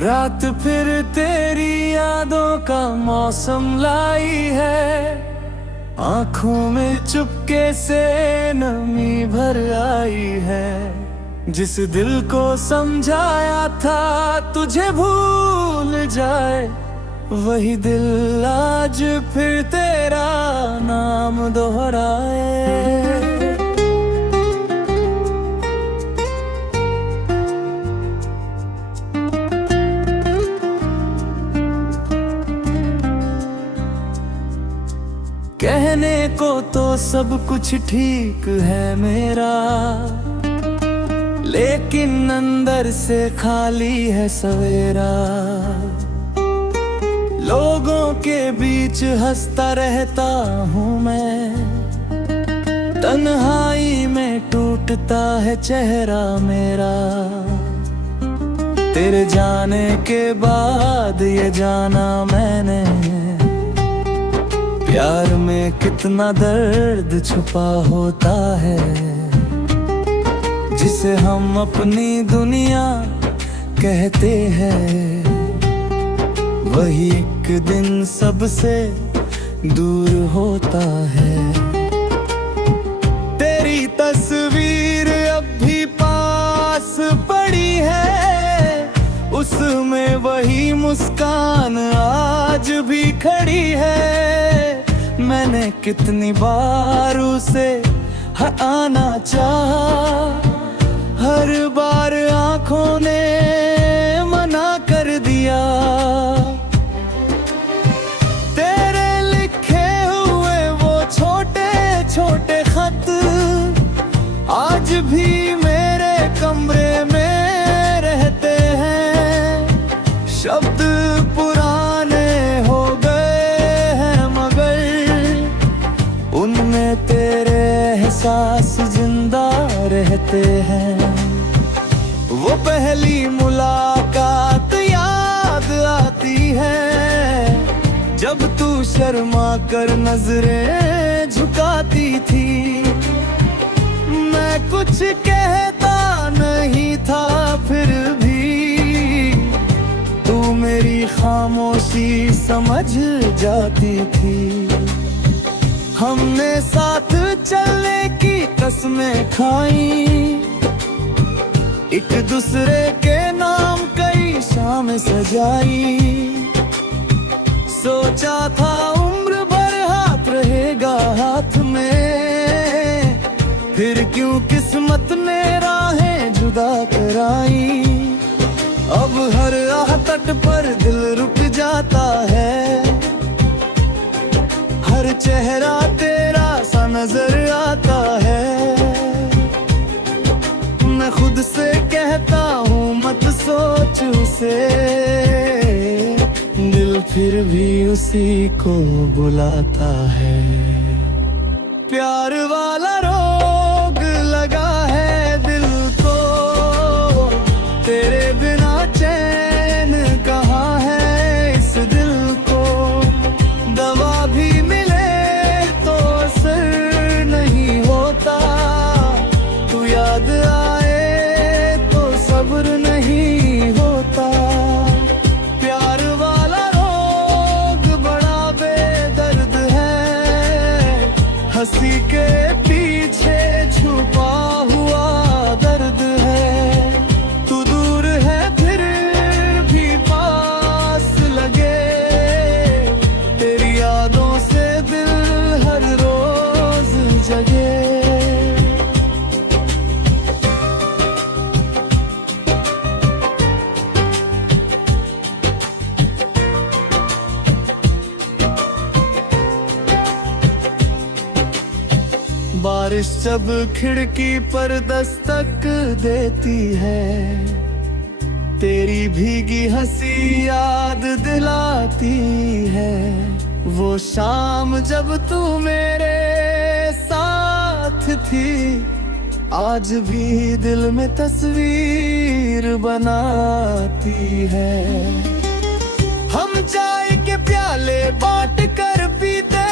रात फिर तेरी यादों का मौसम लाई है, आंखों में चुपके से नमी भर आई है। जिस दिल को समझाया था तुझे भूल जाए, वही दिल आज फिर तेरा नाम दोहराए। कहने को तो सब कुछ ठीक है मेरा, लेकिन अंदर से खाली है सवेरा। लोगों के बीच हंसता रहता हूँ मैं, तन्हाई में टूटता है चेहरा मेरा। तेरे जाने के बाद ये जाना मैंने, प्यार में कितना दर्द छुपा होता है, जिसे हम अपनी दुनिया कहते हैं। वही एक दिन सबसे दूर होता है। तेरी तस्वीर अब भी पास पड़ी है, उसमें वही मुस्कान आज भी खड़ी है। मैंने कितनी बार उसे हटाना चाहा, हर बार आंखों ने मना कर दिया। तेरे लिखे हुए वो छोटे छोटे खत आज भी मेरे कमरे में रहते हैं। शब्द पुराने हो गए हैं मगर उनमें तेरे एहसास जिंदा रहते हैं। वो पहली मुलाकात याद आती है, जब तू शर्मा कर नजरें झुकाती थी। मैं कुछ कहता नहीं था, फिर भी तू मेरी खामोशी समझ जाती थी। हमने साथ चलने की कसमें खाई, एक दूसरे के नाम कई शाम सजाई। सोचा था उम्र भर हाथ रहेगा हाथ में, फिर क्यों किस्मत ने राहें जुदा कराई। अब हर राह तट पर दिल रुक जाता है, हर चेहरा तेरा सा नजर आता है। मैं खुद से कहता हूँ मत सोच उसे, दिल फिर भी उसी को बुलाता है। प्यार वाला रोग लगा है दिल को, तेरे बिना चैन कहाँ है इस दिल को। दवा भी मिले तो असर नहीं होता, तू याद आए तो सब्र नहीं होता। प्यार वाला रोग बड़ा बेदर्द है, हंसी के पीछे छुपा हुआ दर्द है। तू दूर है फिर भी पास लगे, तेरी यादों से दिल हर रोज जगे। बारिश जब खिड़की पर दस्तक देती है, तेरी भीगी हंसी याद दिलाती है। वो शाम जब तू मेरे साथ थी, आज भी दिल में तस्वीर बनाती है। हम चाय के प्याले बांट कर पीते,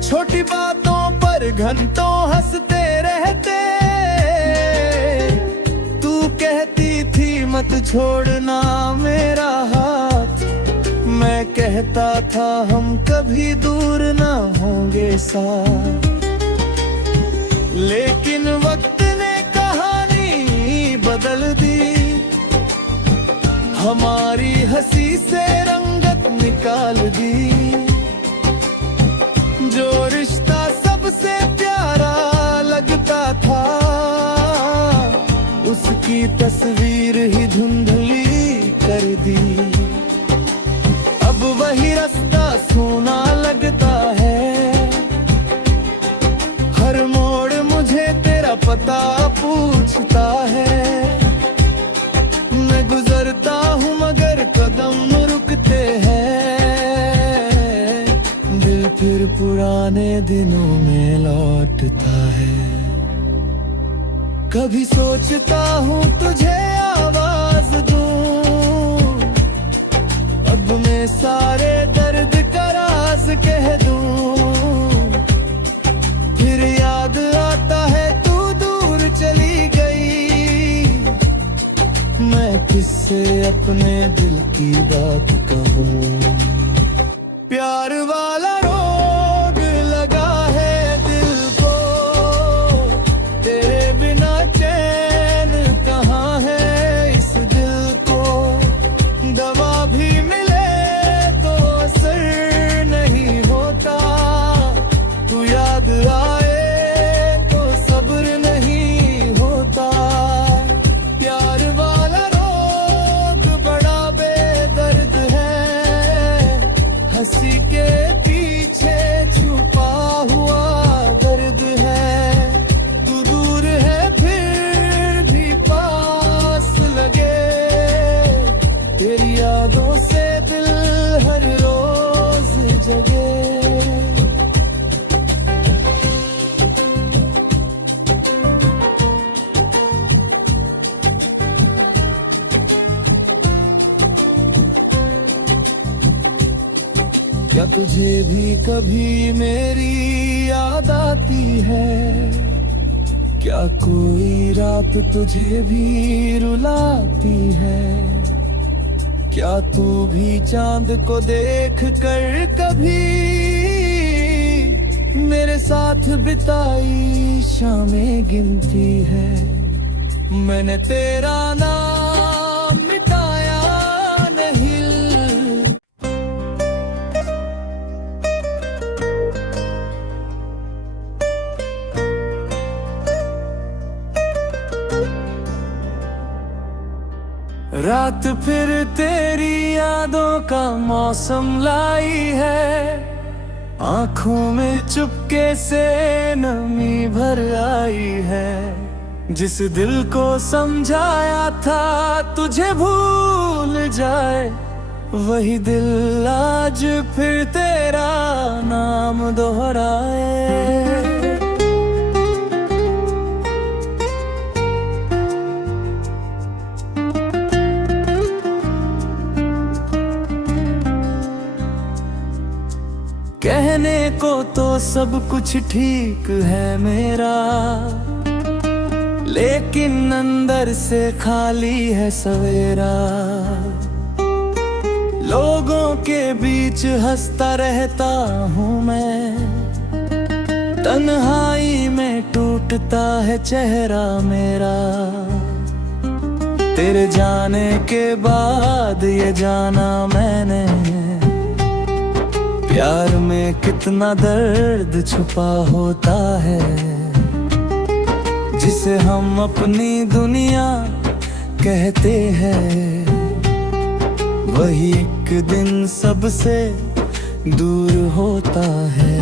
छोटी बातों पर घंटों हंसते रहते। तू कहती थी मत छोड़ना मेरा हाथ। मैं कहता था हम कभी दूर ना होंगे साथ, लेकिन वक्त ने कहानी बदल दी। हमारी हंसी से रंगत निकाल दी। जो रिश्ता सबसे प्यारा लगता था, उसकी तस्वीर ही धुंधली कर दी। अब वही रास्ता सोना लगता है। हर मोड़ मुझे तेरा पता पूछता है। मैं गुजरता हूँ मगर कदम रुकते हैं। दिल फिर पुराने दिनों में लौटता है। कभी सोचता हूँ तुझे आवाज दूं, अब मैं सारे दर्द का राज कह दूं। फिर याद आता है तू दूर चली गई। मैं किससे अपने दिल की बात कहूँ। प्यार वाला रोग लगा है दिल को, तेरे बिना चैन कहाँ है इस दिल को। दवा भी मिले तो असर नहीं होता। तू याद आए तो सब्र नहीं होता। प्यार वाला रोग बड़ा बेदर्द है। हंसी के पीछे छुपा हुआ दर्द है। तू दूर है फिर भी पास लगे। तेरी यादों से दिल हर रोज जगे। क्या तुझे भी कभी मेरी याद आती है? क्या कोई रात तुझे भी रुलाती है? क्या तू भी चांद को देख कर कभी मेरे साथ बिताई शामें गिनती है? मैंने तेरा नाम मिटाया नहीं। रात फिर तेरी यादों का मौसम लाई है। आंखों में चुपके से नमी भर आई है। जिस दिल को समझाया था तुझे भूल जाए, वही दिल आज फिर तेरा नाम दोहराए। कहने को तो सब कुछ ठीक है मेरा, लेकिन अंदर से खाली है सवेरा। लोगों के बीच हंसता रहता हूँ मैं, तन्हाई में टूटता है चेहरा मेरा। तेरे जाने के बाद ये जाना मैंने, प्यार में कितना दर्द छुपा होता है। जिसे हम अपनी दुनिया कहते हैं, वही एक दिन सबसे दूर होता है।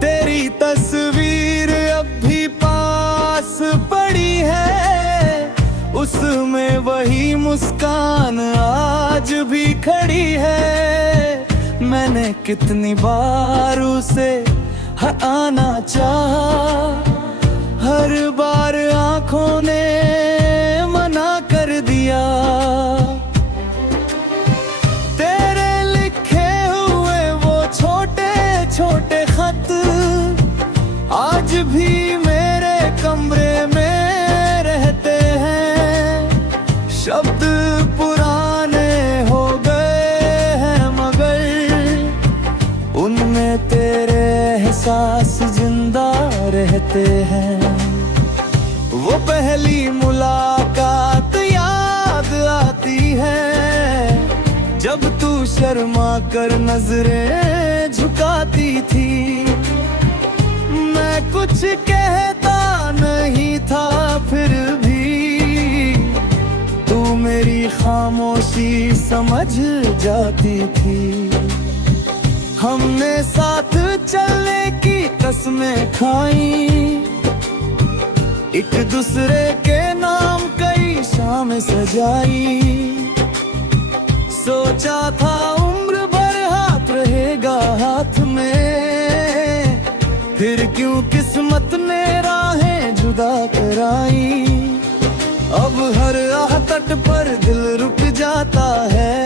तेरी तस्वीर अब भी पास पड़ी है, उसमें वही मुस्कान आज भी खड़ी है। मैंने कितनी बार उसे हटाना चाहा, हर बार आंखों ने मना कर दिया। तेरे लिखे हुए वो छोटे छोटे खत आज भी मेरे कमरे में रहते हैं। पहली मुलाकात याद आती है, जब तू शर्मा कर नजरें झुकाती थी। मैं कुछ कहता नहीं था, फिर भी तू मेरी खामोशी समझ जाती थी। हमने साथ चलने की कसमें खाई, एक दूसरे के नाम कई शाम सजाई। सोचा था उम्र भर हाथ रहेगा हाथ में, फिर क्यों किस्मत ने राहें जुदा कराई। अब हर राह तट पर दिल रुक जाता है,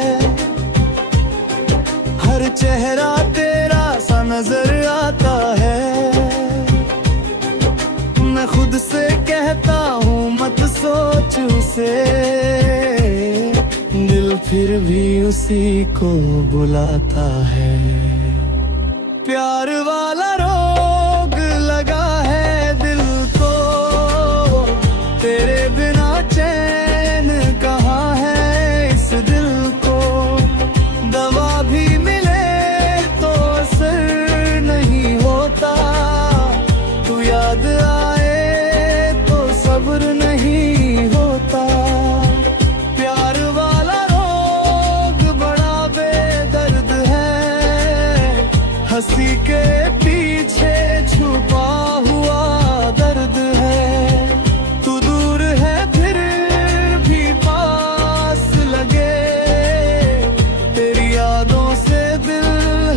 हर चेहरा तेरा सा नजर आता है। मैं खुद से कहता हूँ मत सोच उसे, दिल फिर भी उसी को बुलाता है। प्यार वाला रोग लगा है दिल को, तेरे बिना चैन कहाँ है इस दिल को। दवा भी मिले तो असर नहीं होता, तू याद आए तो सब्र नहीं होता। प्यार वाला रोग बड़ा बेदर्द है, हंसी के पीछे छुपा हुआ दर्द है। तू दूर है फिर भी पास लगे, तेरी यादों से दिल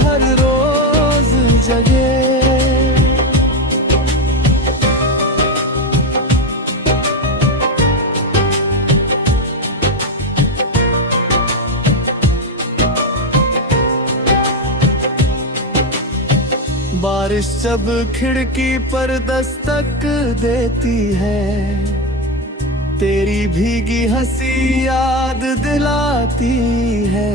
हर रोज जगे। बारिश जब खिड़की पर दस्तक देती है, तेरी भीगी हंसी याद दिलाती है।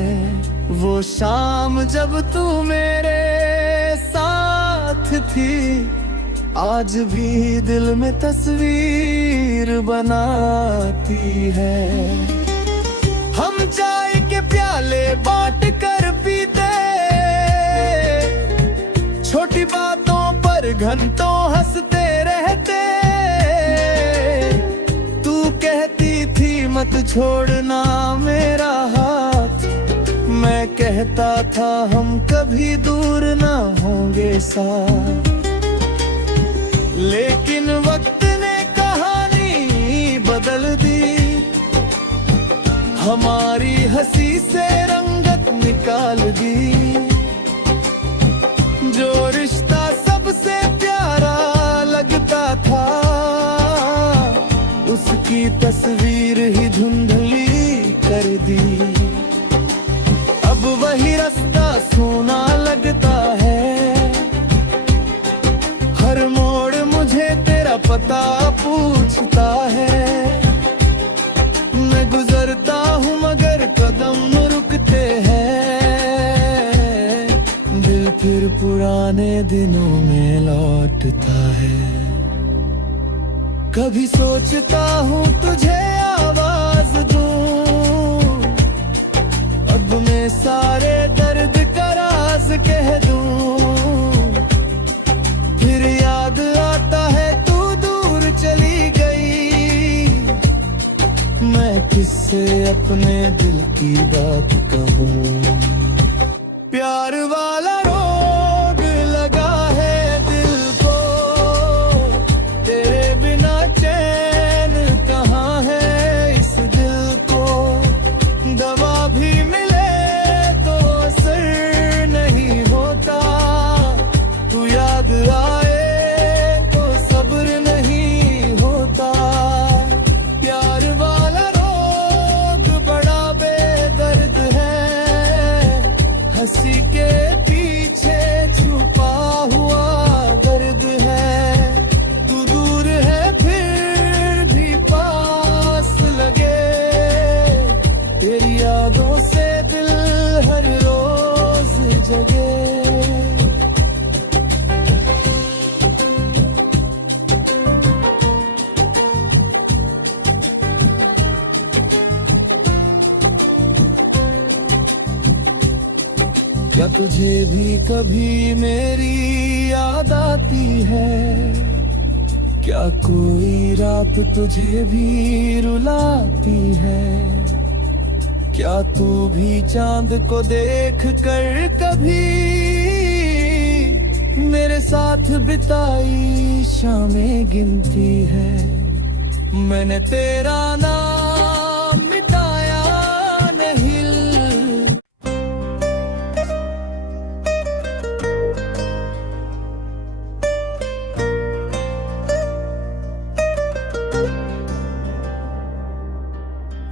वो शाम जब तू मेरे साथ थी, आज भी दिल में तस्वीर बनाती है। हम चाय के प्याले बांट कर पीते, छोटी बातों पर घंटों हंसते रहते। तू कहती थी मत छोड़ना मेरा हाथ, मैं कहता था हम कभी दूर ना होंगे साथ। लेकिन वक्त ने कहानी बदल दी, हमारी हंसी से रंगत निकाल दी। जो रिश्ता सबसे प्यारा लगता था, उसकी तस्वीर ही धुंधली कर दी। अब वही रास्ता सोना लगता है, हर मोड़ मुझे तेरा पता पूछता है। मैं गुजरता हूँ मगर कदम रुकते हैं, दिल फिर पुराने दिनों में लौटता है। कभी सोचता हूँ तुझे आवाज दूं, अब मैं सारे दर्द का राज कह दूं। फिर याद आता है तू दूर चली गई, मैं किससे अपने दिल की बात कहूँ। प्यार वाला रोग लगा है दिल को, तेरे बिना चैन कहाँ है इस दिल को। दवा भी मिले तो असर नहीं होता, तू याद आए तो सब्र नहीं होता। प्यार वाला रोग बड़ा बेदर्द है, हंसी के पीछे छुपा हुआ दर्द है। तू दूर है फिर भी पास लगे, तेरी यादों से दिल हर रोज जगे। क्या तुझे भी कभी मेरी याद आती है? क्या कोई रात तुझे भी रुलाती है? क्या तू भी चांद को देख कर कभी मेरे साथ बिताई शामें गिनती है? मैंने तेरा नाम मिटाया नहीं।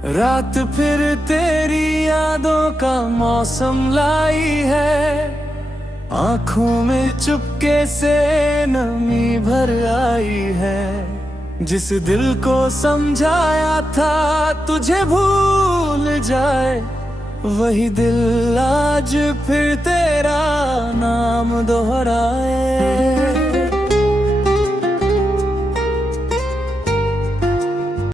रात फिर तेरी यादों का मौसम लाई है, आंखों में चुपके से नमी भर आई है। जिस दिल को समझाया था तुझे भूल जाए, वही दिल आज फिर तेरा नाम दोहराए।